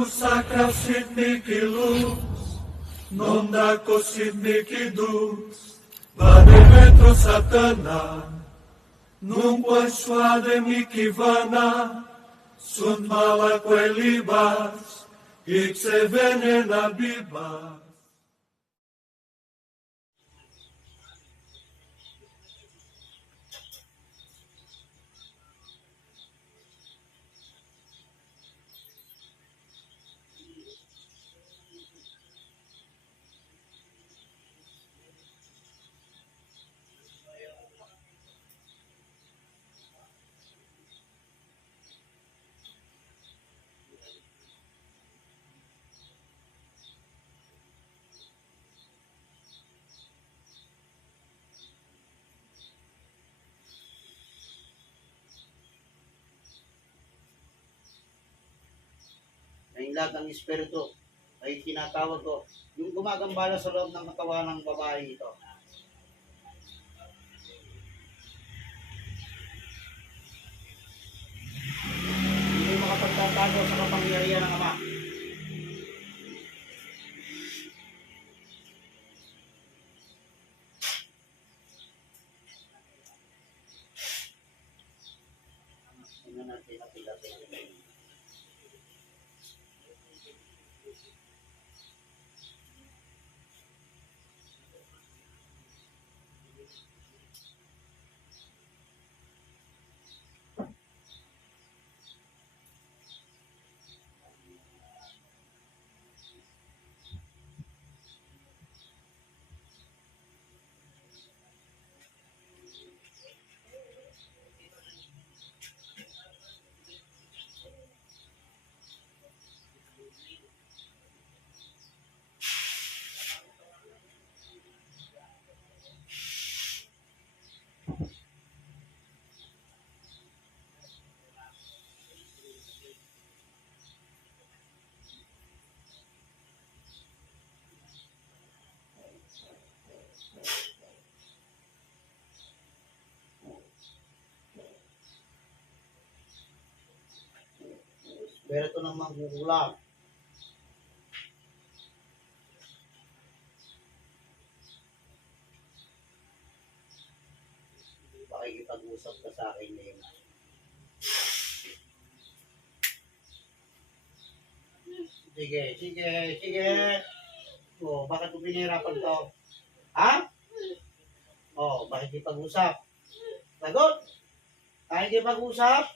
Sacra sidniki luz, non dako sidniki dus, vade metro satana, num poissuade mikivana, sunt mala quelibas, ixe venena bibas. Ang lahat ng espiritu ay tinatawag ko. Yung gumagambala sa loob ng katawan ng babae ito. Hindi makapagtatago sa kapangyarihan ng Ama. Tingnan natin ang pilatin. Espiritu ng manggugulam. Pakikipag-usap ka sa akin ngayon. Sige, sige, sige. O, bakit mo pinahirapan to? Ha? O, bakit di pag-usap? Sagot? Kaya di pag-usap?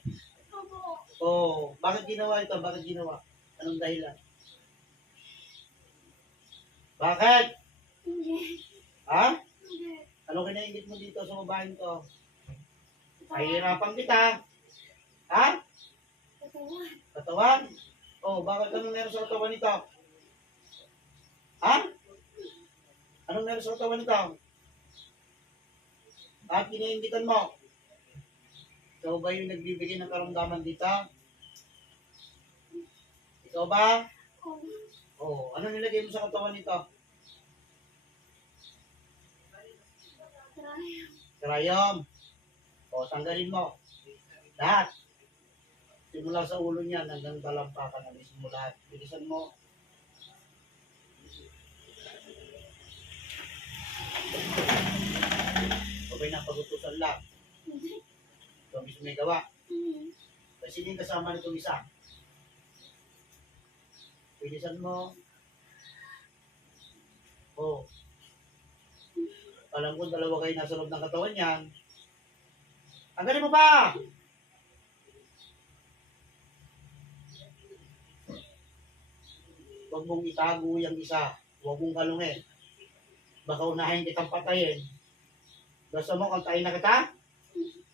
O, bakit ginawa ito? Bakit ginawa? Anong dahilan? Bakit? Ha? Anong kinaingit mo dito sa babaeng to? Pahirapan kita. Ha? Katawan? O, bakit anong meron sa katawan nito? Ha? Anong meron sa katawan nito? Bakit kinaingitan mo? Ikaw ba yung nagbibigay ng karamdaman dito? Ikaw ba? O, ano nilagay mo sa katawan nito? Krayom. O, tanggalin mo. Lahat. Simula sa ulo niya hanggang talampakan ng mismo lahat. Bilisan mo. Okay na, pagutusan lang. Ito mismo may gawa. Kasi din kasama nitong isa. Bilisan mo. O. Alam ko dalawa kayo nasa loob ng katawan niyan. Tanggalin mo ba? Huwag mong itago yung isa. Huwag mong kalungin. Baka unahin kitang patayin. Gusto mo kantayin na kita?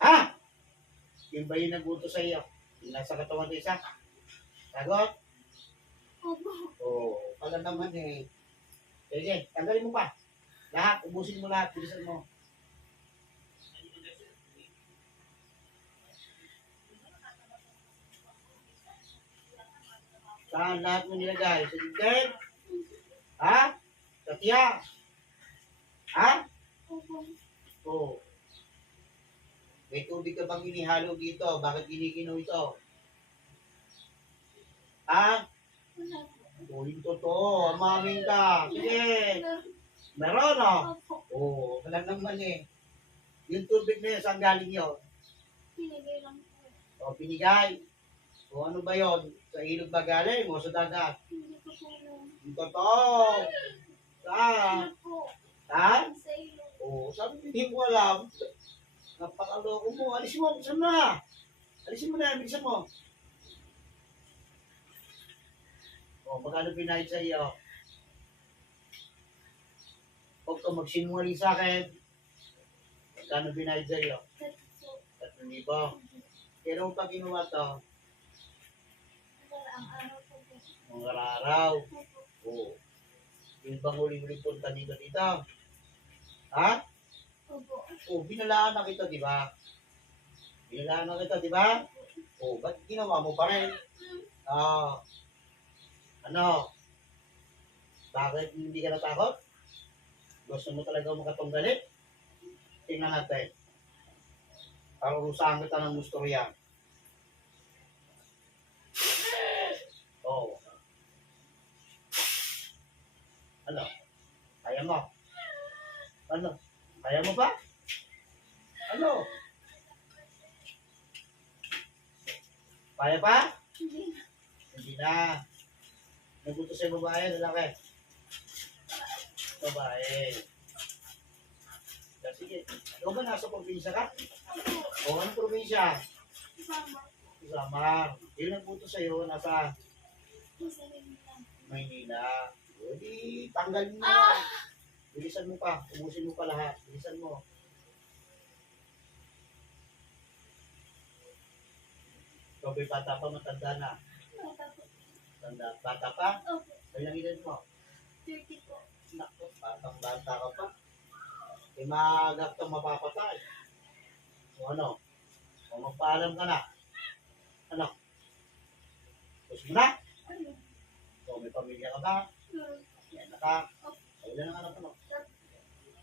Ha? Yung ba yung nag-utos sa iyo? Yung nasa katawan ng isa? Sagot? Oo. Pala naman eh. Sige, tanggalin mo pa. Lahat. Ubusin mo lahat. Bilisan mo. Saan lahat mo nilagay? Sa digdeg? Ha? Sa tiyak? Ha? Oo. May tubig ka bang inihalo dito? Bakit giniginom ito? Ha? Hindi totoo. Umamin ka. Sige. Meron, no? Opo. Oo, wala naman eh. Yung tubig na yun, saan galing yun? Pinigay lang po. O, pinigay. O, ano ba yun? Sa ilog ba galing o sa dagat? Hindi ko po alam. Hindi totoo. Saan? Ano po? Saan? Sa ilong. Oo, sabi hindi mo alam. Napakaloko mo. Alisin mo, bilisan mo na. Alisin mo na, bilisan mo. O, magkano pinahid sa iyo? Huwag ka magsinungaling sa akin. Magkano binayad sa iyo? Tatlo. 3,000. Kailan mo pa ginawa to? Wala ang araw po po. Mga araw. Opo. Oo. Yung bang huling-huling punta dito? Ha? Opo. Oo, binalaan na kita, di ba? Binalaan na kita, di ba? Oo, ba't ginawa mo pa rin? Ah, ano? Bakit hindi ka natakot? Gusto mo talaga makatunggalit? Tingnan natin. Parurusahan kita ng gusto yan. Oo. Ano? Kaya mo? Ano? Kaya mo pa? Ano? Kaya pa? Hindi na. Hindi na. Nagutos sa babae, lalaki. Babae. Sige. Ikaw ba nasa probinsya ka? Opo. O anong probinsya? Sama. Samar. Yung nagbuto sa'yo, nasa Isa rin lang. Maynila. O di, tanggal mo na. Bilisan mo pa. Ubusin mo pa lahat. Bilisan mo. Ikaw ba'y bata pa, matanda na? Bata po. Bata pa? Opo. Kailang edad mo? 30 po. Naku, batang bata ka pa. E maagap kang mapapatay. O ano? O magpaalam ka na. Ano? Gusto mo na? Ano? O may pamilya ka ba? Meron. Yan na ka. O ilan ang anak mo?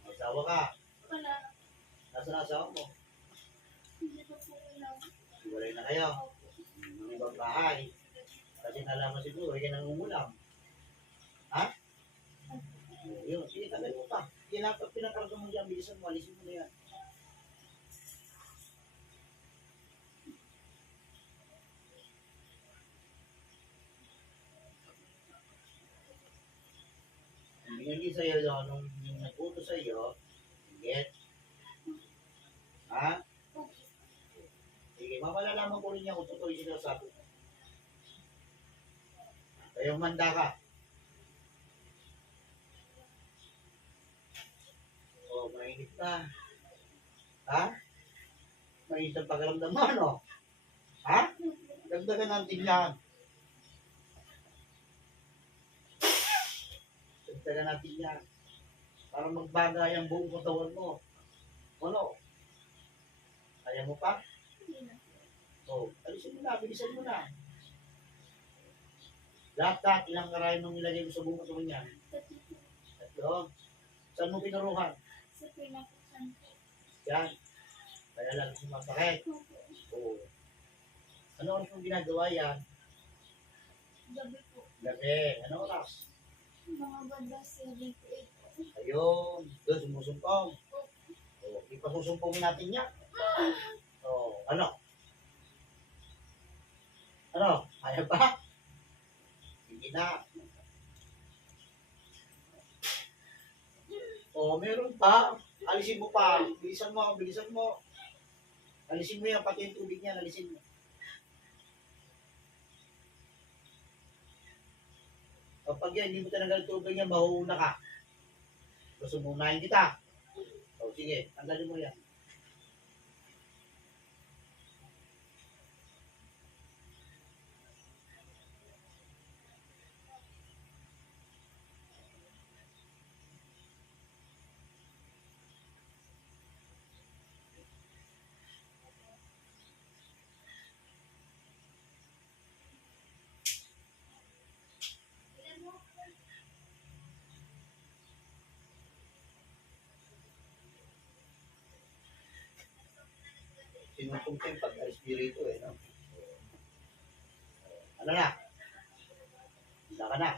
May asawa ka. Wala. Nasaan ang asawa mo? Hindi ko po alam. Iwalay na kayo. Opo. Ng ibang bahay. Kasi nalaman siguro, hindi ka nangungulam. Ha? O, yun. Sige, tagal mo pa. Pinakarga mo dyan, bilisan mo, alisin mo na yan. Ang binigay sa'yo doon, nung yung nagputo sa'yo, get? Ha? Okay. Sige, mamalalaman ko rin niya kung totoo yung sinasabi ko. Kayong manda ka. O, mainit ka. Ha? Mainit ang pagaramdam mo, ano? Ha? Dagdagan natin yan. Dagdagan natin yan. Para magbagay ang buong katawan mo. Ano? Kaya mo pa? Hindi na. O, alisin mo na, bilisan mo na. Lahat, ilang karayan mong nilagay mo sa buong katawan niya? Tatlo po. Tatlo. Saan mo pinuruhan? Sa pinakusan po. Yan. Kaya lang sumasakit. Opo. Oo. Ano oras mong ginagawa yan? Gabi po. Gabi. Ano oras? Mga banda 7 to 8 po. Ayun. Doon, sumusumpong. Oo. Ipasusumpongin natin yan. Oo. Ano? Ano? Kaya ba? Hindi na. Oo, meron pa. Alisin mo pa. Bilisan mo, bilisan mo. Alisin mo yan, pati yung tubig niyan, alisin mo. Kapag yan, hindi mo talaga ng tubig niya, mahuuna ka. Gusto mo unahin kita. O sige, tanggalin mo yan. Sinusumpen pag espiritu eh, no? Ano na? Handa ka na?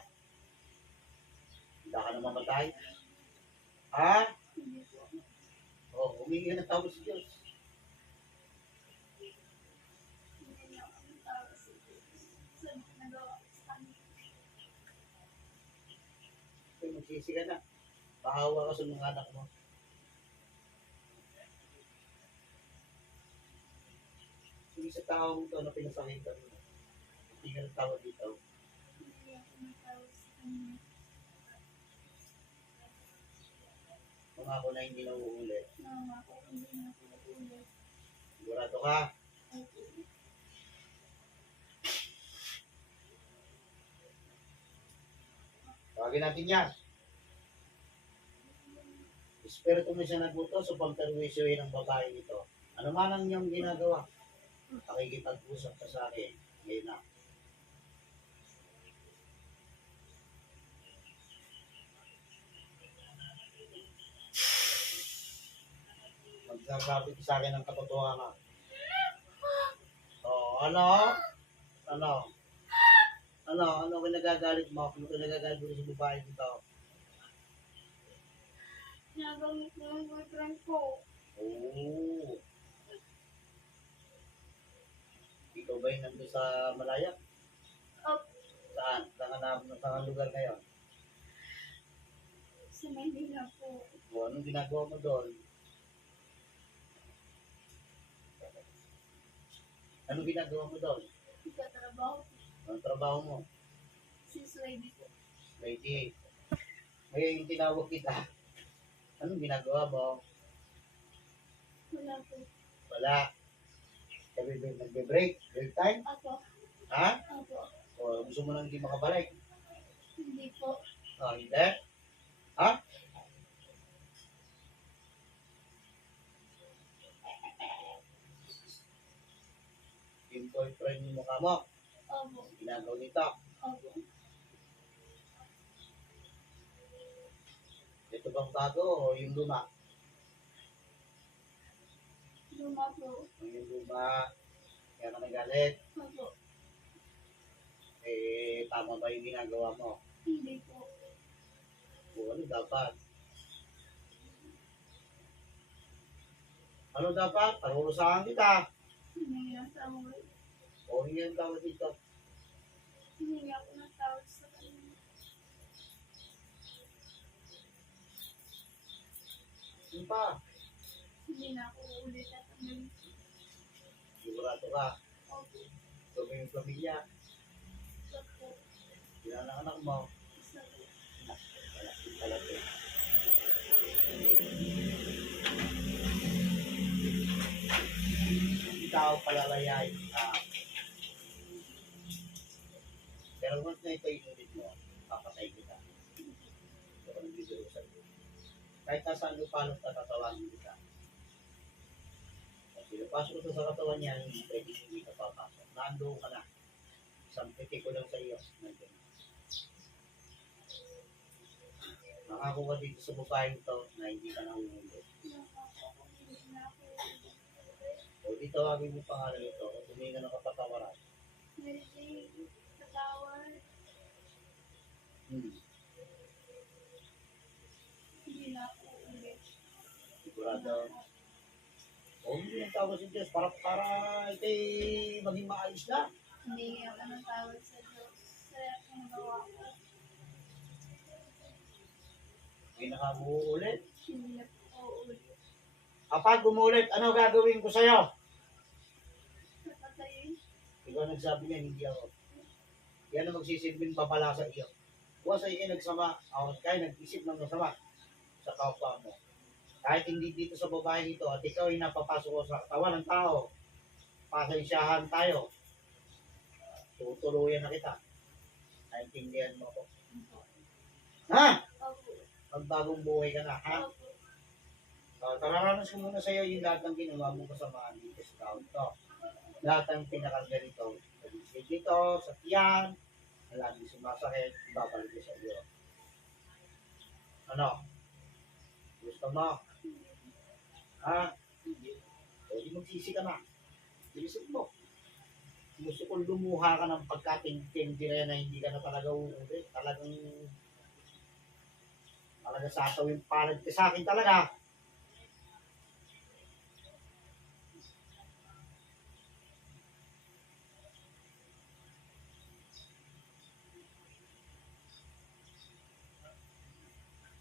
Handa ka na mamatay? Ha? Hindi po. O, humingi ka ng tawad sa Diyos. Hindi niya ako natawag sa Diyos. Sa mga nagawa ko sa kanila. Kaya magsisi ka na. Pahawa ka sa mga anak mo. Sige sa tao mo ito na pinasakitan mo. Hindi ka ng tawad dito. Hindi ako natawag sa kanila. Pangako na hindi na uulit. Nangako ko hindi na ako ulit. Sigurado ka. Opo. Tawagin natin yan. Espiritu mo siya nagbuto sa pagperwisyohin ng babae nito. Ano man ang iyong ginagawa, pakikipag-usap ka sa akin. Ngayon na. Magsasabi ka sa akin ng katotohanan. Ano? Ano? Ano kinagagalit mo? Ano kinagagalit mo sa babae nito? Nagamit mo yung boyfriend ko. Oo. Ikaw ba yung nandun sa Malaya? Opo. Saan? Saan lugar ngayon? Sa Manila po. O, anong ginagawa mo doon? Anong ginagawa mo doon? Nagtatrabaho po. Anong trabaho mo? Si Swedy po. Lady. Ngayon yung tinawag kita. Anong ginagawa mo? Wala po. Wala. Sabi ba nagbe-break? Break time? Opo. Ha? Opo. O gusto mo nang hindi makabalik? Hindi po. O, hindi? Ha? Yung boyfriend yung mukha mo, Opo. ginagawa nito. Opo. Ito bang bago o yung luma? Luma po. Yung luma, kaya ka nagalit. Opo. Tama ba yung ginagawa mo? Hindi po. O ano dapat? Ano dapat? Parurusahan kita. Hindi nga tawag. O hindi ang tawag dito. Hindi nga ako natawag sa kanila. Ano pa? Hindi na ako ulit at ulit. Sigurado ka. Opo. Ito mo yung pamilya. Isa po. Ilan ang anak mo? Isa po. Talaga. Ikaw palalayain ka. Pero once na ito yung ulit mo, papatay kita. Ito ang bibiro sa iyo. Kahit nasaan lupalot na tatawagin kita. Pag pinapasok ko sa katawan niya, hindi pwede hindi ka papasok. Nando ka na. Isang piti ko lang sa iyo. Nandiyan. Nakako ka dito sa babaeng ito na hindi ka nangungulit. Nakako hindi na ako ulit. O dito tawagin mo pangalan ito at huminga ng kapatawaran. Mary Jane, patawad. Hindi na ako ulit. Sigurado. O hindi ang tawag sa Diyos para ikay maging maayos na. Hindi ako natawag sa Diyos. Sa nagawa ko. Hindi na ka uulit. Hindi na ako ulit. Kapag umulit, ano gagawin ko sa'yo? Napatayin. Ikaw nagsabi niya, hindi ako. Yan ang magsisilbing babala sa iyo. Kung sa iyo nagsama, o kaya nag-isip ng masama sa kapwa mo. Kahit hindi dito sa babae nito at ikaw ay napapasok ko sa katawan ng tao, pasensyahan tayo. Tutuluyan na kita. Naintindihan mo ako. Ha? Opo. Magbagong buhay ka na, ha? Opo. Tararanas ko muna sa iyo yung lahat ng ginawa mo kasamaan dito sa taon to. Lahat ng pinakaganito. Dito, sa tiyan, na lagi sumasakit, babalik ko sa iyo. Ano? Gusto mo? Ha? Pwede magsisi ka na. Bilisin mo. Gusto kong lumuha ka ng pagkating-tindira na hindi ka na talaga uulit. Talagang Talaga sasawin palad ka sa akin talaga.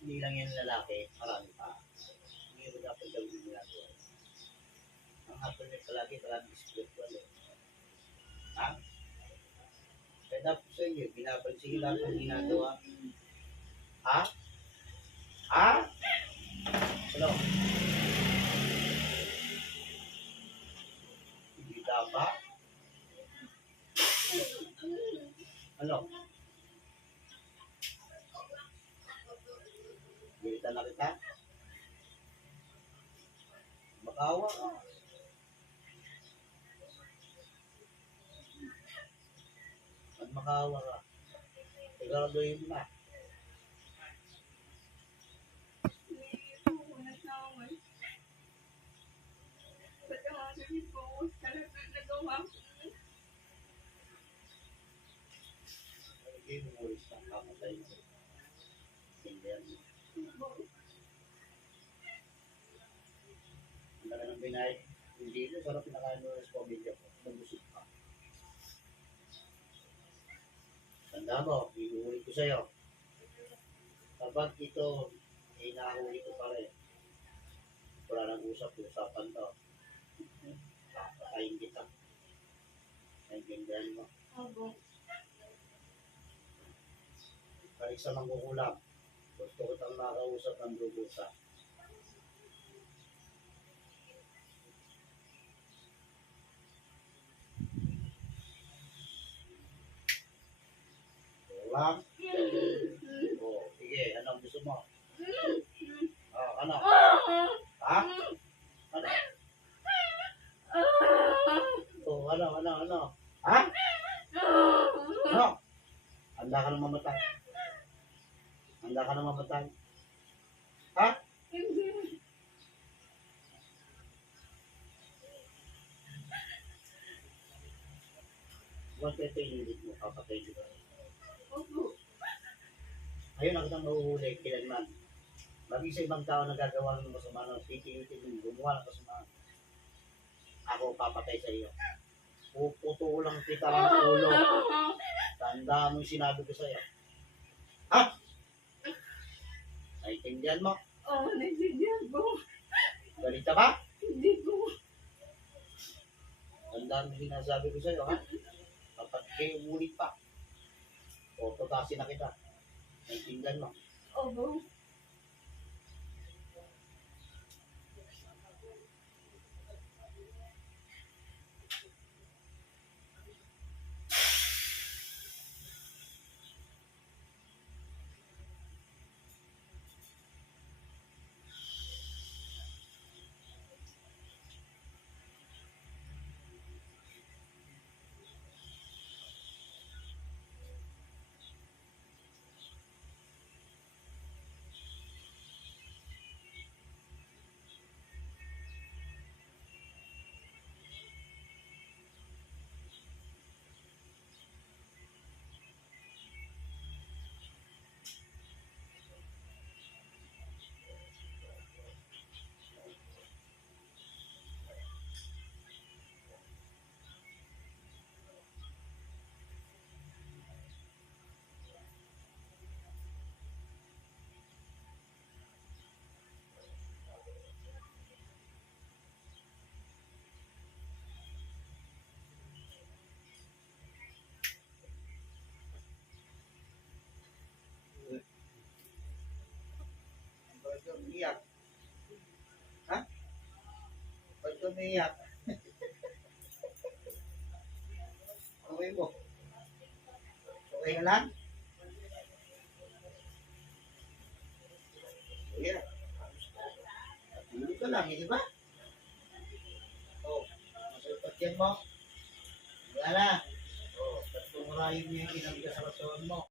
Hindi lang yan lalaki, marami pa. Hindi mo dapat gawin yung ginagawa. Ang hapon na palagi spiritual eh. Ha? Kaya dapat sa inyo, binapansin lahat ng ginagawa. Ha? Ha? Ano? Hindi dapat? Ano? Gilitan na kita? Makawa ka. At makawa ka. Siguraduhin mo na. Hindi po ako natawag. Patawagan po ako sa lahat ng nagawa ko. Hindi mo ulis na kamatay mo. Hindi yan. Ang dala ng binayad. Hindi mo, sarap pinakain mo sa pamilya ko. Nagusip ka. Tanda mo, inuulit ko sa'yo. Kapag ito, inahuli ko pa rin. Wala nang usap-usapan to. Papakain kita. Naintindihan mo. Opo. Balik sa mangkukulam. Gusto ko itang makausap ng dugusa. Kulam? Oo, sige. Anong gusto mo? Ano? Ha? Ano? Ano? Ha? Ano? Handa ka na mamatay. Handa ka na mamatay. Ha? Huwag ito yung ulit mo, papatay ko. Opo. Ayun ang kitang mahuhuli, kailanman. Maging sa ibang tao na gagawa ng masama, titiitin mo, gumawa ng kasama. Ako papatay sa iyo. Puputo lang kita ng ulo. Tanda mo yung sinabi ko sa iyo. Ha? Naintindihan mo? Oo, naiintindihan ko. Galit ka ba? Hindi ko. Tanda mo yung sinasabi ko sa iyo, ha? Kapag kayo ulit pa, o tutasin na kita. Naintindihan mo? Opo. Ba't ka umiyak? Ha? Ba't ka umiyak? Okay mo? Okay ka lang? Yeah. Tulog ka lang, hindi ba? Oh, masulpat yan mo. Wala na. Oh, pag tumurahin mo yung inang ka sa katawan mo.